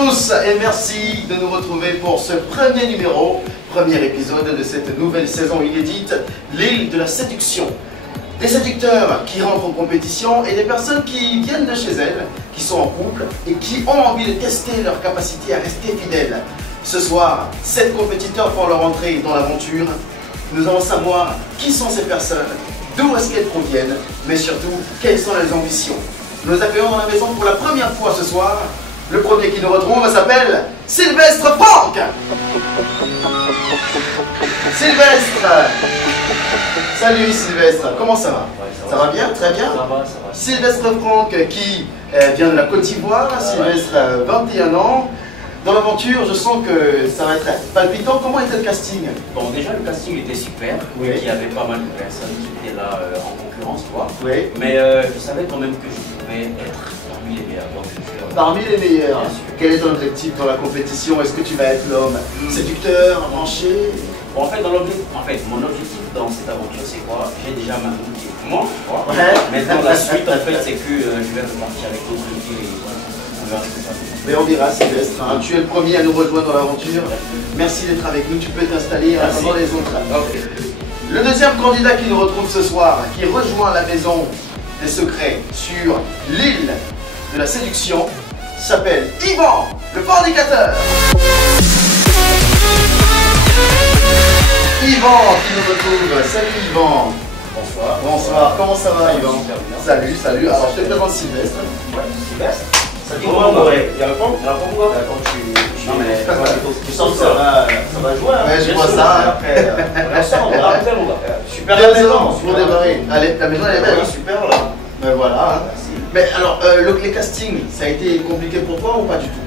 tous et merci de nous retrouver pour ce premier numéro, premier épisode de cette nouvelle saison inédite, l'île de la séduction. Des séducteurs qui rentrent en compétition et des personnes qui viennent de chez elles, qui sont en couple et qui ont envie de tester leur capacité à rester fidèles. Ce soir, 7 compétiteurs font leur entrée dans l'aventure. Nous allons savoir qui sont ces personnes, d'où est-ce qu'elles proviennent, mais surtout, quelles sont leurs ambitions. Nous accueillons dans la maison pour la première fois ce soir. Le premier qui nous retrouve s'appelle Sylvestre Franck. Sylvestre. Salut Sylvestre, comment ça va? Ça va bien, très bien. Ça va. Sylvestre Franck qui vient de la Côte d'Ivoire, Sylvestre, 21 ans. Dans l'aventure, je sens que ça va être palpitant. Comment était le casting? Bon, déjà le casting était super. Oui. Il y avait pas mal de personnes qui étaient là en concurrence, quoi. Oui. Mais je savais quand même que je pouvais être parmi les meilleurs. Donc, Parmi les meilleurs. Bien sûr. Quel est ton objectif dans la compétition? Est-ce que tu vas être l'homme séducteur, branché? Bon, en fait, mon objectif dans cette aventure, c'est quoi? J'ai déjà ma route qui est moi, quoi. Ouais. Maintenant, la suite, en fait, c'est que je vais repartir avec d'autres filles et voilà. On verra ce que ça fait. Mais on verra Sylvestre, hein. Tu es le premier à nous rejoindre dans l'aventure. Merci d'être avec nous, tu peux t'installer avant les autres. Okay. Le deuxième candidat qui nous retrouve ce soir, qui rejoint la maison des secrets sur l'île de la séduction, s'appelle Yvan, le fornicateur. Yvan qui nous retrouve. Salut Yvan. Bonsoir. Bonsoir, comment ça va Yvan? Super bien. Salut. Alors je te présente Sylvestre. Ouais, Sylvestre. Ça dit Comment comment, ouais. Il y a le pont? Il y a le pont, quoi? Non mais tu sens que ça va jouer. Hein. Ouais, je Bien vois sûr. ça. Après, on est ensemble. Ah, Hein. putain, mon gars. Super Bien maison. sûr, pour démarrer. Allez, la maison elle est belle. Oui, super là. Ben voilà. Hein. Merci. Mais alors, les castings, ça a été compliqué pour toi ou pas du tout?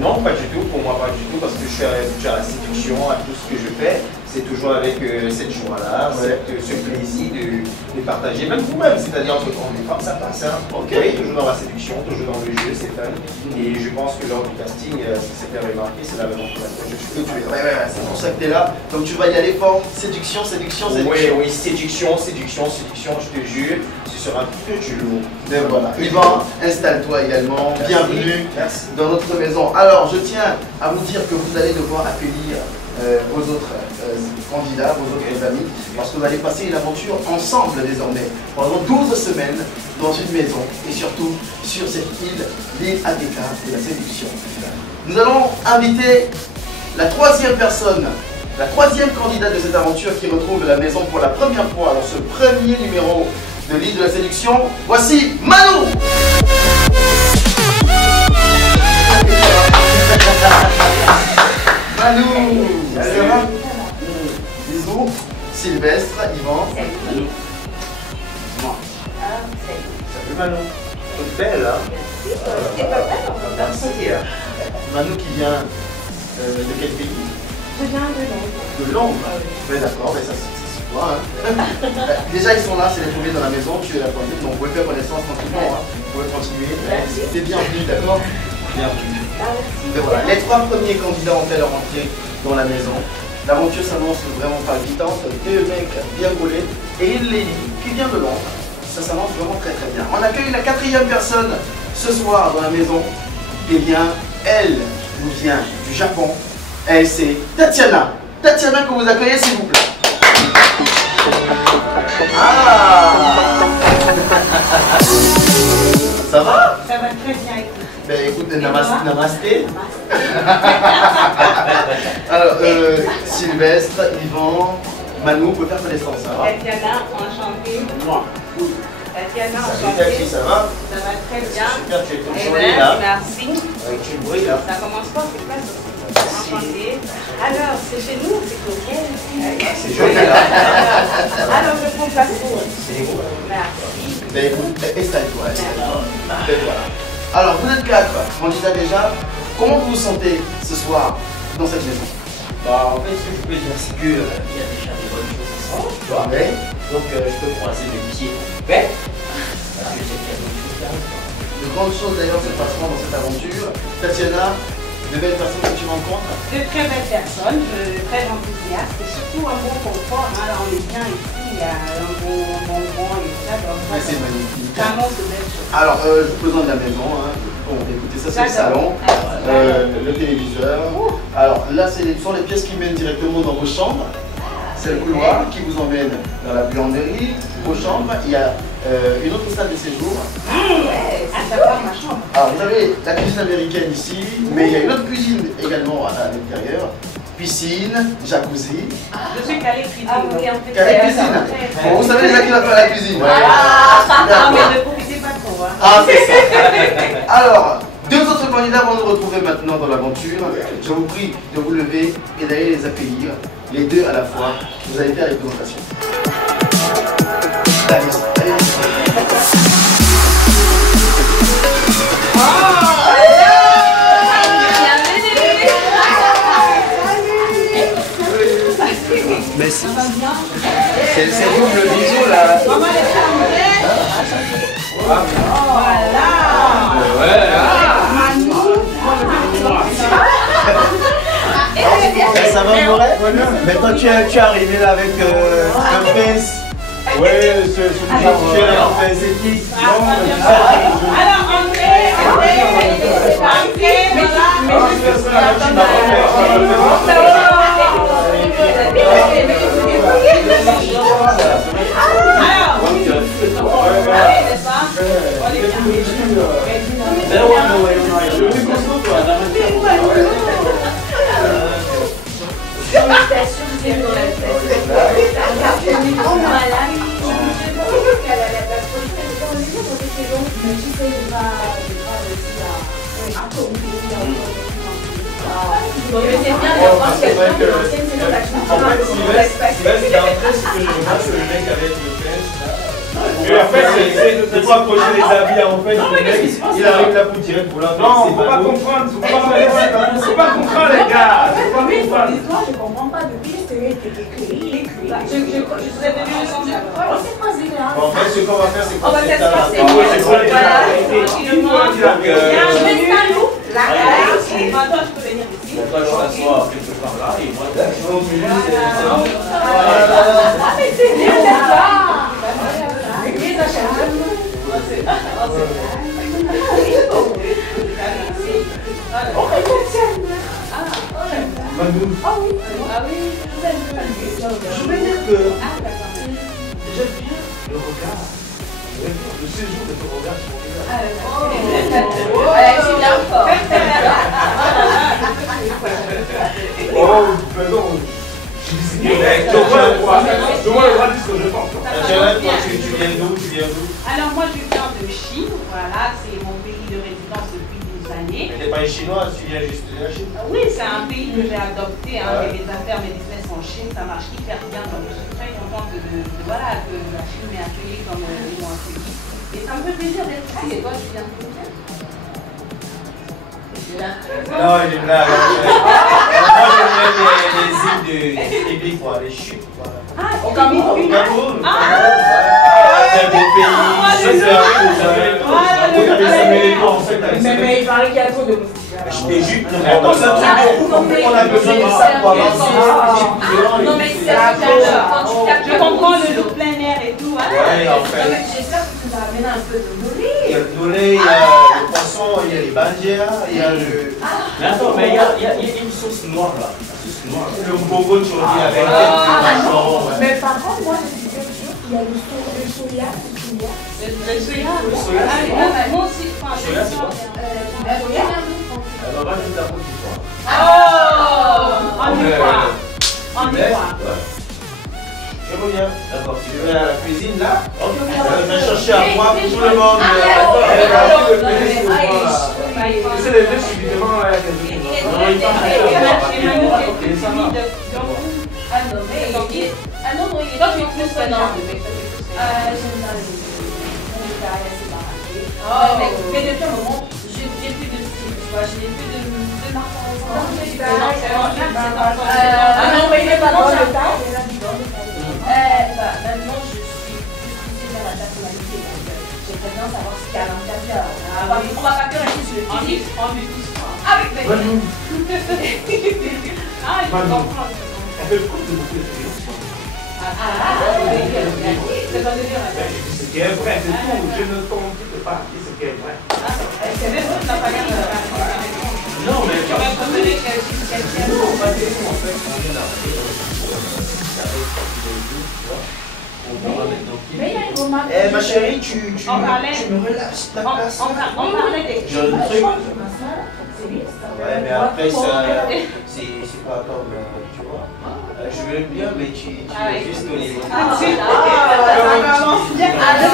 Non, pas du tout. Pour moi, pas du tout. Parce que je suis à la séduction, à tout ce que je fais. C'est toujours avec cette joie-là, ce plaisir de partager. Même vous-même, c'est-à-dire entre hommes et femmes, ça passe. Hein. Ok. Oui, toujours dans la séduction, toujours dans le jeu, c'est fun. Et je pense que lors du casting, si c'est bien remarqué, c'est la raison pour laquelle je suis là. Ouais, c'est pour ça que tu es là. Donc tu vas y aller fort. Séduction. Oui, séduction, je te jure, ce sera que du lourd. Ben voilà. Yvan, installe-toi également. Merci. Bienvenue Merci. dans notre maison. Alors, je tiens à vous dire que vous allez devoir accueillir vos autres candidats, vos autres amis, parce que vous allez passer une aventure ensemble désormais, pendant 12 semaines, dans une maison, et surtout sur cette île, l'île Ateka de la séduction. Nous allons inviter la troisième personne, la troisième candidate de cette aventure qui retrouve la maison pour la première fois dans ce premier numéro de l'île de la séduction. Voici Manu. Manu, ça va? Bisous. Sylvestre, Yvan. Salut. Moi. Salut Manon. Toute belle, hein? Merci. Manu qui vient de quel pays? Je viens de Londres. De Londres. Ouais, d'accord, mais ça c'est quoi, hein? Déjà ils sont là, c'est les premiers dans la maison, tu es la première, donc vous pouvez faire connaissance tranquillement, hein. Vous pouvez continuer. Merci. T'es bienvenue, d'accord? Bienvenue. Et voilà, les 3 premiers candidats ont fait leur entrée dans la maison. L'aventure s'annonce vraiment palpitante, 2 mecs bien roulés et une lady qui vient de Londres. Ça s'annonce vraiment très bien. On accueille la 4e personne ce soir dans la maison. Eh bien, elle nous vient du Japon. Elle c'est Tatiana. Tatiana que vous accueillez s'il vous plaît. Ah. Ça va? Ça va très bien, écoute. Ben écoute, namasté. Alors, Sylvestre, Yvan, Manu, vous pouvez faire connaissance, ça va? Tatiana, enchantée. Moi. Tatiana, Salut Tati, enchantée. ça va? Ça va très bien. Super, tu es ton Eh journée ben, là. merci. Avec du bruit là. Ça commence pas, c'est pas ça. Enchantée. Alors, c'est chez nous, c'est coquet. C'est joli là. Alors, je prends place pour. C'est beau. Merci. Ben écoute, installe-toi. Ben voilà. Alors, vous êtes 4 candidats déjà. Comment vous vous sentez ce soir dans cette maison? Bah, en fait, ce que je peux dire, c'est qu'il y a déjà des bonnes choses qui sont, tu vois. Ouais. Donc, je peux croiser mes pieds bêtes. Parce que je sais qu'il y a d'autres choses qui arrivent. De grandes choses d'ailleurs se passeront dans cette aventure. Tatiana, de belles personnes que tu rencontres. De très belles personnes, très enthousiastes et surtout un bon confort. Hein. Là, on est bien ici, il y a un bon et tout ça. Donc, Mais c'est magnifique. vraiment, c'est belle chose. Alors, je vous présente la maison. Hein. Bon, écoutez, ça c'est le salon, le téléviseur. Alors là, ce sont les pièces qui mènent directement dans vos chambres. C'est le couloir qui vous emmène dans la buanderie, vos chambres. Il y a une autre salle de séjour. À savoir ma chambre. Alors vous avez la cuisine américaine ici, mais il y a une autre cuisine également à l'intérieur. Piscine, jacuzzi. Je suis calée cuisine. Ah oui, en fait. Calée cuisine. Bon, vous savez déjà qui va faire la cuisine. Ah, mais ne profitez pas trop. Hein. Ah, c'est ça. Alors, deux autres candidats vont nous retrouver maintenant dans l'aventure. Je vous prie de vous lever et d'aller les accueillir, les deux à la fois. Vous allez faire les présentations. Allez, Merci. C'est double bisou là. Maman, elle est Ça va, Moret? Maintenant tu es arrivé là avec un pince. Ouais, Tu es là en pince et qui? alors, entrez, Et en fait, c'est pas approcher les habits en fait. Le mec, il arrive là pour tirer pour la. Non, faut pas comprendre, faut pas comprendre les gars. Faut pas comprendre. L'histoire, je comprends pas depuis l'histoire il écrit. Je serais venu le changer. On s'est croisé là. En fait, ce qu'on va faire, c'est qu'on On va faire s'étale ça, c'est la quoi? table. Maintenant, je peux venir ici. Toi, je t'assois quelque part là et moi, Ah, mais c'est bien d'accord. Oui, ça change. Je veux dire que j'aime bien le regard, le séjour de ton regard sur mon visage. C'est bien fort. Oh, ben non, je dis que donne-moi le droit de dire ce que je pense. Toi, tu viens d'où? Alors, moi, je viens de Chine. Voilà, c'est mon pays de résidence depuis des années. Tu n'es pas une chinoise, tu viens juste de la Chine. Oui, c'est un pays que j'ai adopté. Hein, mes affaires, mes business en Chine, ça marche hyper bien. Donc, je suis très contente voilà, que la Chine m'ait accueilli comme ils m'ont accueilli. Et ça me fait plaisir d'être ici. Et toi, tu viens de combien? Non, il est là. Moi, j'aime bien les îles de Iblis, les chutes. Au Cameroun. C'est des pays, Mais il paraît qu'il y a trop de moustiques. je t'ai juste. On a besoin de ça pour avancer. Non, mais c'est quand Je comprends le look plein air et tout. Ouais, en fait. J'espère que tu vas amener un peu de Il y a nourriture. le lait, il y a le poisson, il y a les bandières, il y a le. Mais attends, mais il y a une sauce noire là. La sauce noire. Le bobo de chourdi avec quelques machons. Mais par contre, moi, je suis bien sûre qu'il y a le soya. Le soya. Moi aussi, enfin, je le sens. Alors, rajoute ta peau du foie. Oh, on y croit. On y croit. Je reviens. D'accord, tu Je veux vais à la cuisine là. Ok, Je vais chercher à boire pour tout le monde. C'est les deux subitement là, il y a quelques jours. Ah non, il est Toi, tu es plus prenant. j'aime bien les détails assez baraqués. Mais depuis un moment, j'ai plus de style, tu vois, je n'ai plus de marque en ah non, mais il est pas dans le tas. Maintenant, je suis plus poussée vers la personnalité. J'aimerais bien savoir ce qu'il y a à l'intérieur. On va pas que rester sur le physique. On lui pousse pas. Avec mes Ah, je comprends. On fait le coup de beaucoup de choses. C'est pas de dire. C'est ce qui est vrai, c'est tout. Je ne compte pas qui c'est qu'elle, ouais. C'est même pas la famille. Non, mais tu vas promener quelqu'un. Non, pas tellement en fait. On vient d'arriver Mais il y a une remarque. Eh ma chérie, tu me relâches ta place. On parlait des J'ai un truc. C'est bien ça. Ouais, mais après ça, c'est pas comme, tu vois. Je veux bien, mais tu es juste au niveau. je vais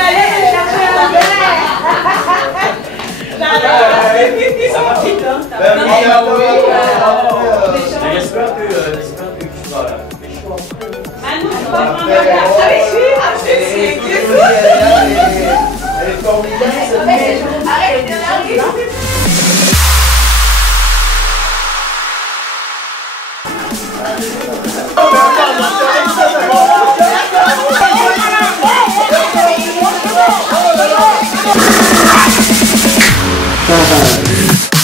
aller chercher un ils sont petites, hein. J'espère que tu vas là. Manu, tu vas prendre un café. Elle est formidable. Arrête de l'arriver. Ah,